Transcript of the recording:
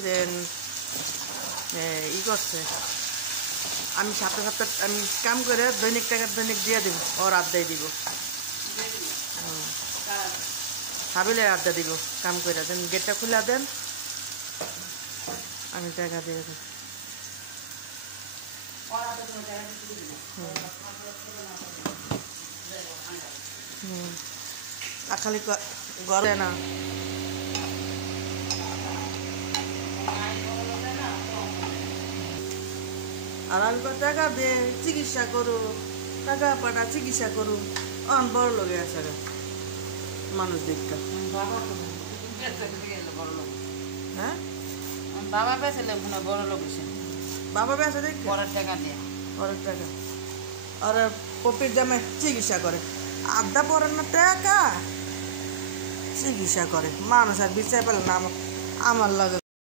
দেন ই করছে আমি সপ্তাহ সপ্তাহ আমি কাম করে দৈনিক টাকা দৈনিক দিয়ে দিব ওর আড্ডাই দিব হাবিলে আড্ডা দিব কাম করে দেন গেটটা খুলে দেন আমি টাকা দিয়ে দেব খালি গড়ে না আর আমি টাকা দে চিকিৎসা করু টাকা পাঠা চিকিৎসা করু অন বড় লোকে আছে মানুষ দেখা হ্যাঁ বাবা বেঁচেলে মনে বড় লোক বাবা বেঁচে দেখ পরের টাকা দিয়ে পরের টাকা আর পপির জামে চিকিৎসা করে আড্ডা পরের না টাকা চিকিৎসা করে মানুষ আর বিচার পেলে না আমার লাগে